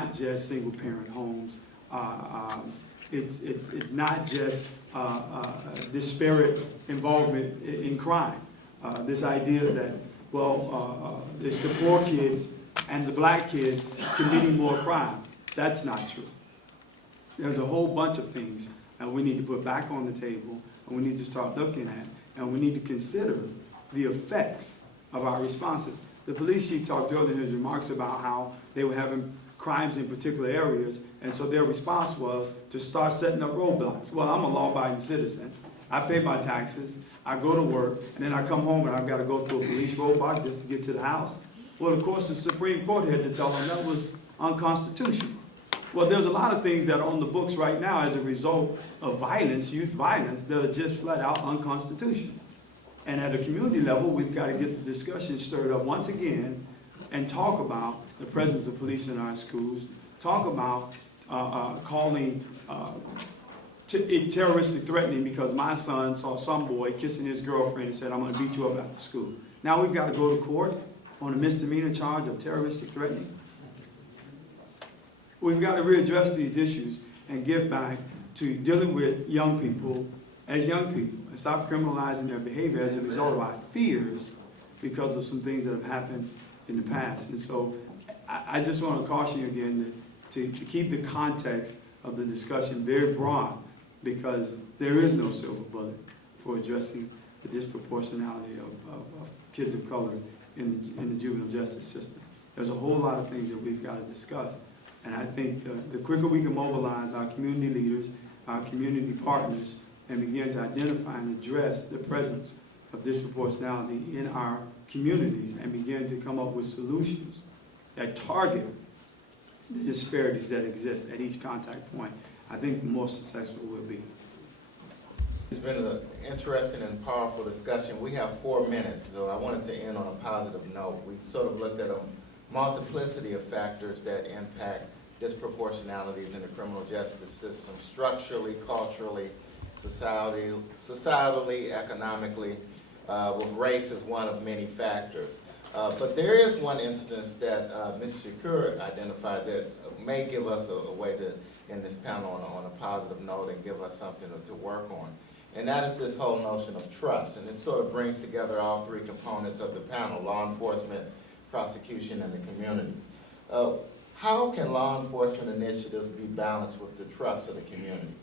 not just single-parent homes. It's not just disparate involvement in crime. This idea that, it's the poor kids and the black kids committing more crime. That's not true. There's a whole bunch of things that we need to put back on the table, and we need to start looking at, and we need to consider the effects of our responses. The police chief talked earlier in his remarks about how they were having crimes in particular areas, and so their response was to start setting up roadblocks. Well, I'm a law-abiding citizen. I pay my taxes, I go to work, and then I come home and I've got to go through a police roadblock just to get to the house. Well, of course, the Supreme Court had to tell them that was unconstitutional. Well, there's a lot of things that are on the books right now as a result of violence, youth violence, that are just flat out unconstitutional. And at a community level, we've got to get the discussion stirred up once again and talk about the presence of police in our schools, talk about calling it terroristic threatening because my son saw some boy kissing his girlfriend and said, I'm going to beat you up after school. Now we've got to go to court on a misdemeanor charge of terroristic threatening. We've got to readdress these issues and get back to dealing with young people as young people and stop criminalizing their behavior as a result of our fears because of some things that have happened in the past. And so I just want to caution you again to keep the context of the discussion very broad, because there is no silver bullet for addressing the disproportionality of kids of color in the juvenile justice system. There's a whole lot of things that we've got to discuss. And I think the quicker we can mobilize our community leaders, our community partners, and begin to identify and address the presence of disproportionality in our communities and begin to come up with solutions that target the disparities that exist at each contact point, I think the more successful we'll be. It's been an interesting and powerful discussion. We have 4 minutes, so I wanted to end on a positive note. We sort of looked at a multiplicity of factors that impact disproportionalities in the criminal justice system, structurally, culturally, societally, economically, with race as one of many factors. But there is one instance that Ms. Shakur identified that may give us a way to end this panel on a positive note and give us something to work on. And that is this whole notion of trust. And it sort of brings together all 3 components of the panel: law enforcement, prosecution, and the community. How can law enforcement initiatives be balanced with the trust of the community?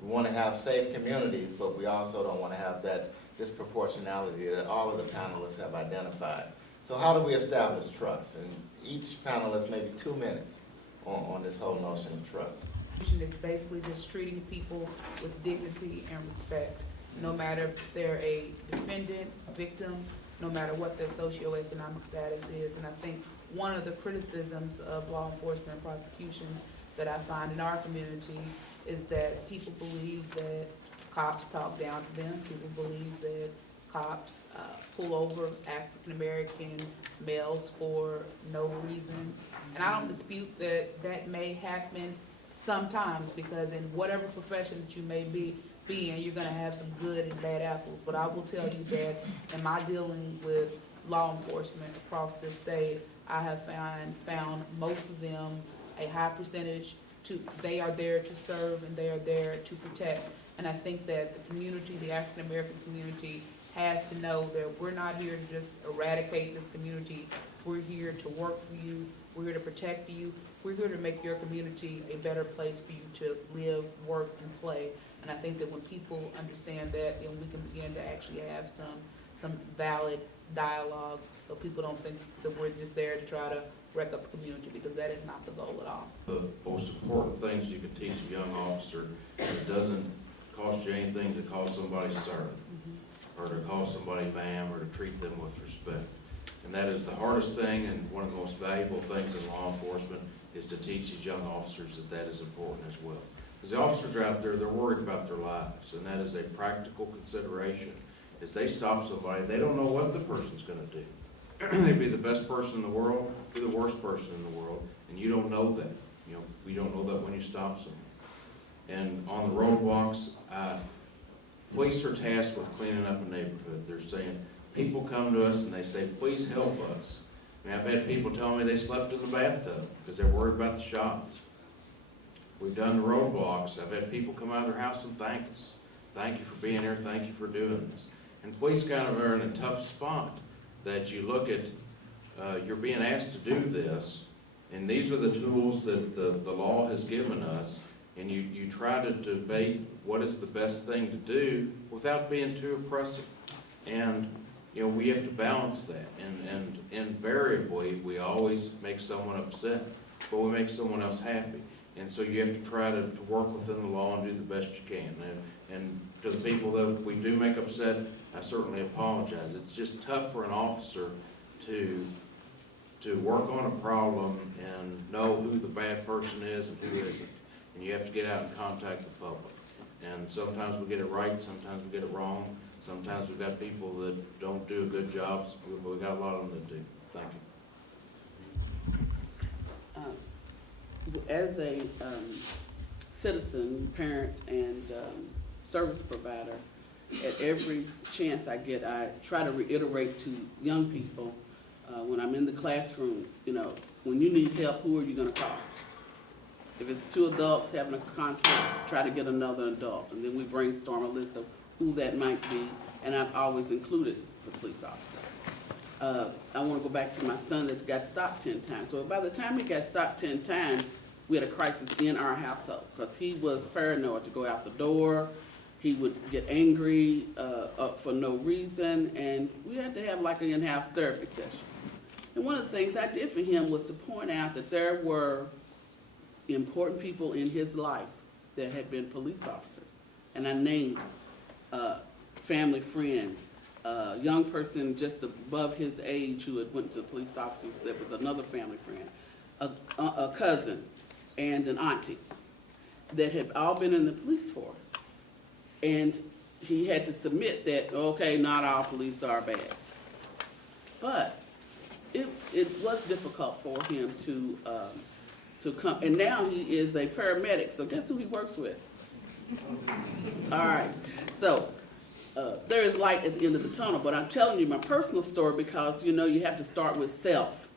We want to have safe communities, but we also don't want to have that disproportionality that all of the panelists have identified. So how do we establish trust? And each panelist, maybe 2 minutes on this whole notion of trust. It's basically just treating people with dignity and respect, no matter if they're a defendant, victim, no matter what their socioeconomic status is. And I think one of the criticisms of law enforcement and prosecutions that I find in our community is that people believe that cops talk down to them. People believe that cops pull over African-American males for no reason. And I don't dispute that that may happen sometimes, because in whatever profession that you may be in, you're going to have some good and bad apples. But I will tell you that in my dealing with law enforcement across this state, I have found most of them, a high percentage, they are there to serve and they are there to protect. And I think that the community, the African American community, has to know that we're not here to just eradicate this community. We're here to work for you. We're here to protect you. We're here to make your community a better place for you to live, work, and play. And I think that when people understand that, then we can begin to actually have some valid dialogue, so people don't think that we're just there to try to wreck up the community, because that is not the goal at all. The most important things you can teach a young officer, it doesn't cost you anything to call somebody sir, or to call somebody ma'am, or to treat them with respect. And that is the hardest thing, and one of the most valuable things in law enforcement is to teach these young officers that that is important as well. Because the officers are out there, they're worried about their lives, and that is a practical consideration. As they stop somebody, they don't know what the person's going to do. They be the best person in the world, be the worst person in the world, and you don't know that. You know, we don't know that when you stop someone. And on the roadblocks, police are tasked with cleaning up a neighborhood. They're saying, people come to us and they say, please help us. I mean, I've had people tell me they slept in the bathtub because they're worried about the shots. We've done the roadblocks. I've had people come out of their house and thank us. Thank you for being here, thank you for doing this. And police kind of are in a tough spot that you look at, you're being asked to do this, and these are the tools that the law has given us, and you try to debate what is the best thing to do without being too oppressive. And, you know, we have to balance that, and invariably, we always make someone upset, but we make someone else happy. And so you have to try to work within the law and do the best you can. And to the people that we do make upset, I certainly apologize. It's just tough for an officer to work on a problem and know who the bad person is and who isn't. And you have to get out and contact the public. And sometimes we get it right, sometimes we get it wrong. Sometimes we've got people that don't do a good job, but we've got a lot of them that do. Thank you. As a citizen, parent, and service provider, at every chance I get, I try to reiterate to young people, when I'm in the classroom, you know, when you need help, who are you gonna call? If it's two adults having a conflict, try to get another adult, and then we brainstorm a list of who that might be, and I've always included the police officer. I wanna go back to my son that got stopped 10 times. So by the time he got stopped 10 times, we had a crisis in our household, because he was paranoid to go out the door. He would get angry for no reason, and we had to have like an in-house therapy session. And one of the things I did for him was to point out that there were important people in his life that had been police officers. And I named family friend, young person just above his age who had went to police officers, that was another family friend, a cousin, and an auntie that had all been in the police force. And he had to submit that, okay, not all police are bad. But it was difficult for him to come, and now he is a paramedic, so guess who he works with? All right, so there is light at the end of the tunnel, but I'm telling you my personal story because, you know, you have to start with self.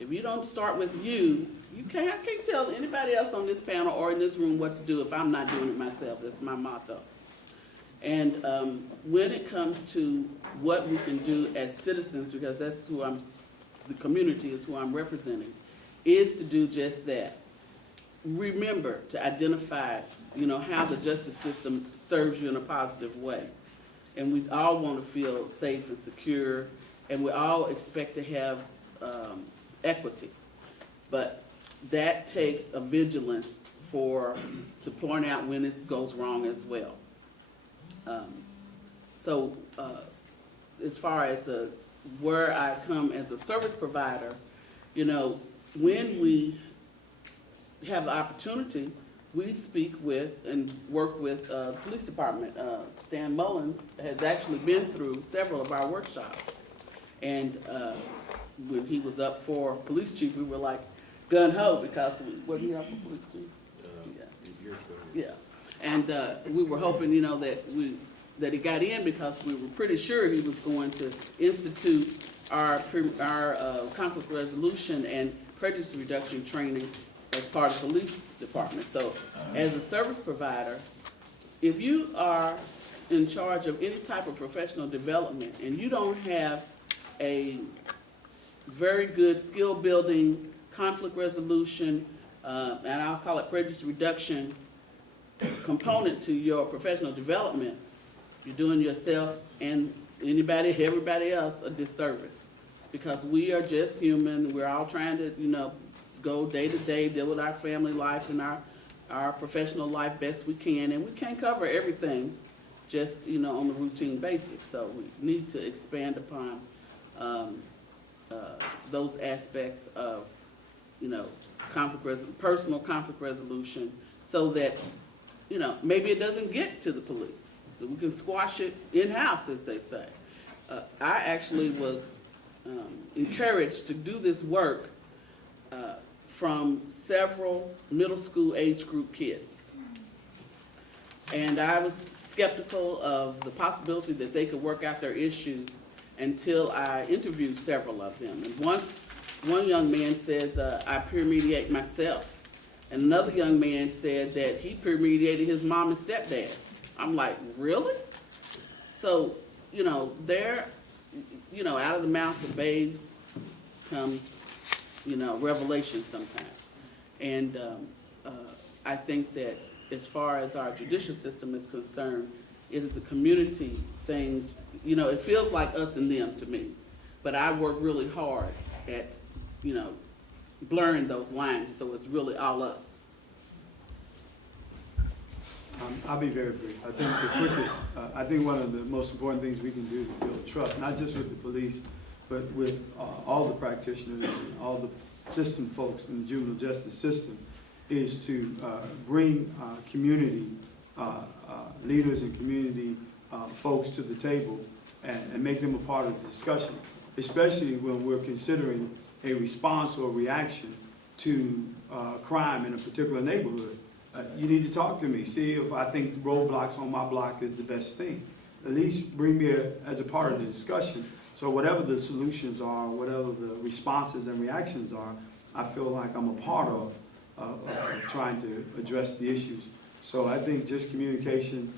If you don't start with you, I can't tell anybody else on this panel or in this room what to do if I'm not doing it myself. That's my motto. And when it comes to what we can do as citizens, because that's who the community is who I'm representing, is to do just that. Remember to identify, you know, how the justice system serves you in a positive way. And we all want to feel safe and secure, and we all expect to have equity. But that takes a vigilance to point out when it goes wrong as well. As far as where I come as a service provider, you know, when we have the opportunity, we speak with and work with the police department. Stan Mullins has actually been through several of our workshops. And when he was up for police chief, we were like gun-ho because wasn't he up for police chief? Years ago. Yeah, and we were hoping, you know, that he got in because we were pretty sure he was going to institute our conflict resolution and prejudice reduction training as part of the police department. So, as a service provider, if you are in charge of any type of professional development and you don't have a very good skill building, conflict resolution, and I'll call it prejudice reduction component to your professional development, you're doing yourself and everybody else a disservice. Because we are just human, we're all trying to, you know, go day to day, deal with our family life and our professional life best we can, and we can't cover everything just, you know, on a routine basis. So we need to expand upon those aspects of, you know, personal conflict resolution, so that, you know, maybe it doesn't get to the police. We can squash it in-house, as they say. I actually was encouraged to do this work from several middle school age group kids. And I was skeptical of the possibility that they could work out their issues until I interviewed several of them. And once one young man says, I peer mediate myself. And another young man said that he peer mediated his mom and stepdad. I'm like, really? So, you know, out of the mouths of babes comes, revelation sometimes. And I think that as far as our judicial system is concerned, it is a community thing. It feels like us and them to me. But I work really hard at, blurring those lines, so it's really all us. I'll be very brief. I think the quickest, I think one of the most important things we can do to build trust, not just with the police, but with all the practitioners and all the system folks in the juvenile justice system, is to bring community leaders and community folks to the table and make them a part of the discussion, especially when we're considering a response or reaction to crime in a particular neighborhood. You need to talk to me, see if I think roadblocks on my block is the best thing. At least bring me as a part of the discussion. So whatever the solutions are, whatever the responses and reactions are, I feel like I'm a part of trying to address the issues. So I think just communication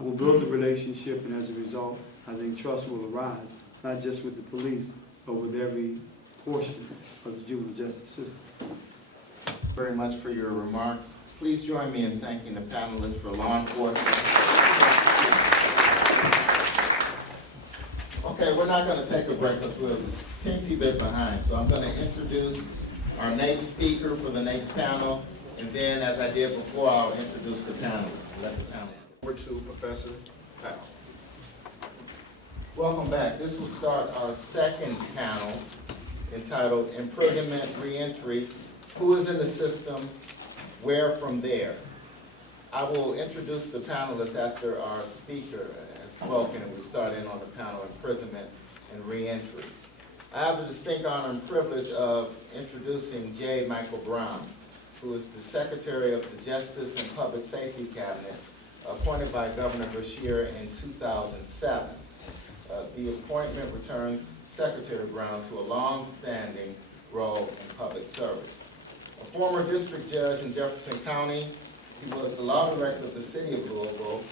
will build the relationship, and as a result, I think trust will arise, not just with the police, but with every portion of the juvenile justice system. Very much for your remarks. Please join me in thanking the panelists for law enforcement. Okay, we're not going to take a break because we're a teensy bit behind. So I'm going to introduce our next speaker for the next panel, and then, as I did before, I'll introduce the panelists. Let the panel. Over to Professor Powell. Welcome back. This will start our second panel entitled Imprisonment Reentry, Who is in the System, Where from There? I will introduce the panelists after our speaker has spoken, and we start in on the panel Imprisonment and Reentry. I have the distinct honor and privilege of introducing J. Michael Brown, who is the Secretary of the Justice and Public Safety Cabinet, appointed by Governor Beshear in 2007. The appointment returns Secretary Brown to a long-standing role in public service. A former district judge in Jefferson County, he was the law director of the city of Louisville,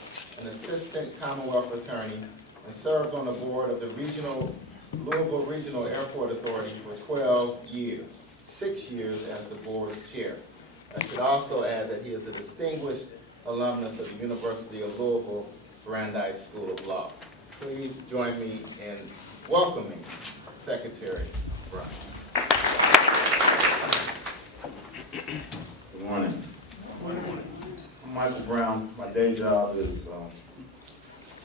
an assistant Commonwealth attorney, and served on the board of the Louisville Regional Airport Authority for 12 years, 6 years as the board's chair. I should also add that he is a distinguished alumnus of the University of Louisville Brandeis School of Law. Please join me in welcoming Secretary Brown. Good morning. I'm Michael Brown. My day job is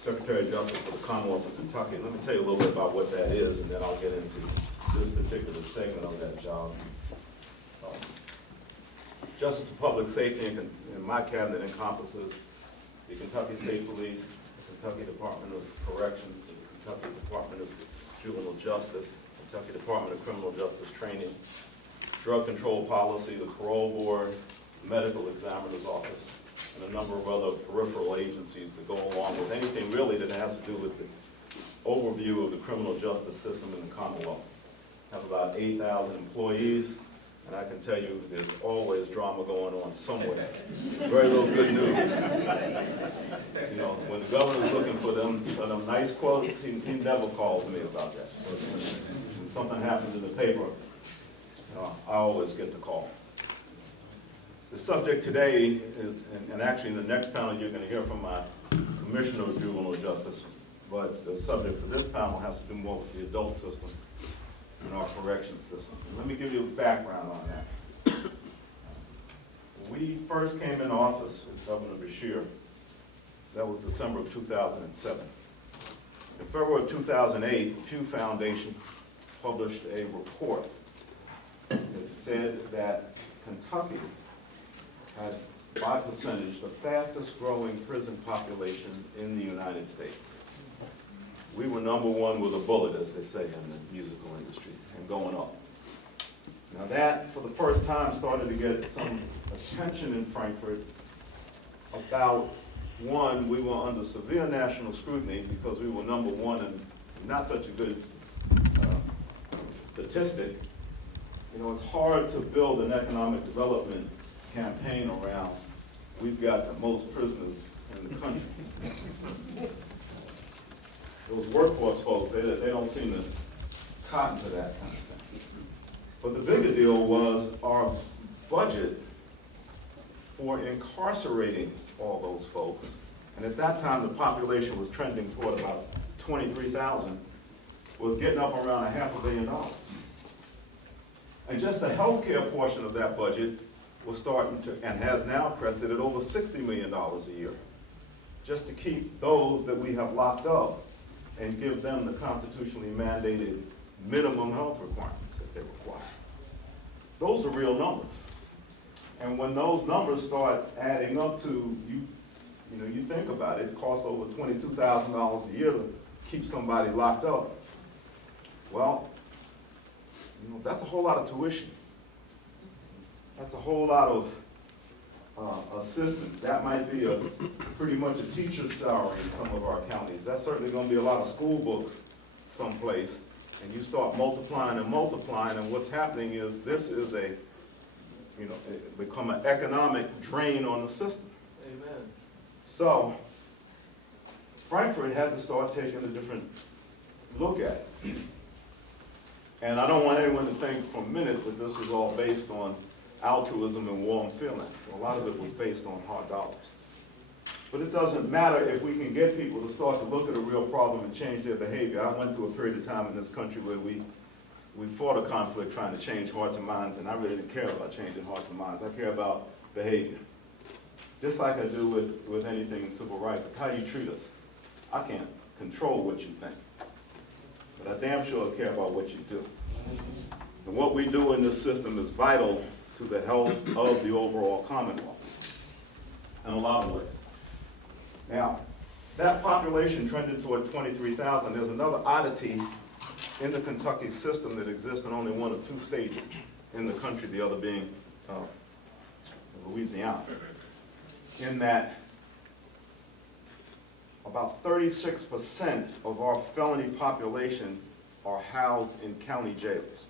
Secretary of Justice for the Commonwealth of Kentucky. Let me tell you a little bit about what that is, and then I'll get into this particular segment of that job. Justice and Public Safety in my cabinet encompasses the Kentucky State Police, the Kentucky Department of Corrections, the Kentucky Department of Juvenile Justice, Kentucky Department of Criminal Justice Training, Drug Control Policy, the Parole Board, the Medical Examiner's Office, and a number of other peripheral agencies that go along with anything really that has to do with the overview of the criminal justice system in the Commonwealth. We have about 8,000 employees, and I can tell you there's always drama going on somewhere. Very little good news. When the governor's looking for them nice quotes, he never calls me about that. So when something happens in the paper, I always get the call. The subject today is, and actually in the next panel you're going to hear from my Commissioner of Juvenile Justice, but the subject for this panel has to do more with the adult system and our corrections system. Let me give you a background on that. When we first came in office with Governor Beshear, that was December of 2007. In February of 2008, the Pew Foundation published a report that said that Kentucky had, by percentage, the fastest growing prison population in the United States. We were number one with a bullet, as they say in the musical industry, and going up. Now that, for the first time, started to get some attention in Frankfurt about, one, we were under severe national scrutiny because we were number one and not such a good statistic, You know, it's hard to build an economic development campaign around, we've got the most prisoners in the country. Those workforce folks, they don't seem to cotton to that kind of thing. But the bigger deal was our budget for incarcerating all those folks. And at that time, the population was trending toward about 23,000, was getting up around $500 million. And just the healthcare portion of that budget was starting to, and has now crested at over $60 million a year, just to keep those that we have locked up and give them the constitutionally mandated minimum health requirements that they require. Those are real numbers. And when those numbers start adding up to, you know, you think about it, it costs over $22,000 a year to keep somebody locked up. Well, you know, that's a whole lot of tuition. That's a whole lot of assistance. That might be pretty much a teacher's salary in some of our counties. That's certainly going to be a lot of school books someplace. And you start multiplying and multiplying, and what's happening is this is a, you know, it become an economic drain on the system. Amen. So Frankfurt had to start taking a different look at it. And I don't want anyone to think for a minute that this was all based on altruism and warm feelings. A lot of it was based on hard dollars. But it doesn't matter if we can get people to start to look at a real problem and change their behavior. I went through a period of time in this country where we fought a conflict trying to change hearts and minds, and I really didn't care about changing hearts and minds. I care about behavior. Just like I do with anything in civil rights. It's how you treat us. I can't control what you think, but I damn sure care about what you do. And what we do in this system is vital to the health of the overall Commonwealth in a lot of ways. Now, that population trended toward 23,000. There's another oddity in the Kentucky system that exists in only one of two states in the country, the other being Louisiana, in that about 36% of our felony population are housed in county jails,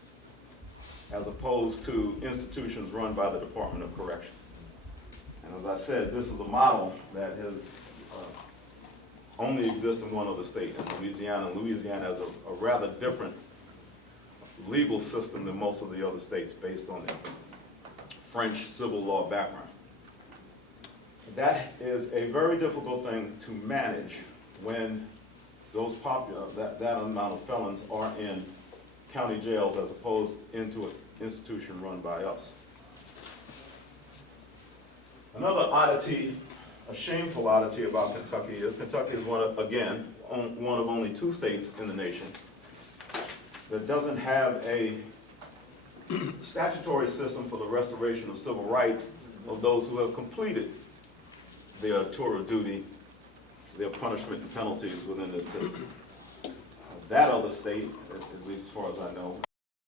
as opposed to institutions run by the Department of Corrections. And as I said, this is a model that has only exists in one other state, in Louisiana. And Louisiana has a rather different legal system than most of the other states based on their French civil law background. That is a very difficult thing to manage when those that amount of felons are in county jails as opposed into an institution run by us. Another oddity, a shameful oddity about Kentucky is Kentucky is one of only two states in the nation that doesn't have a statutory system for the restoration of civil rights of those who have completed their tour of duty, their punishment and penalties within this system. That other state, at least as far as I know,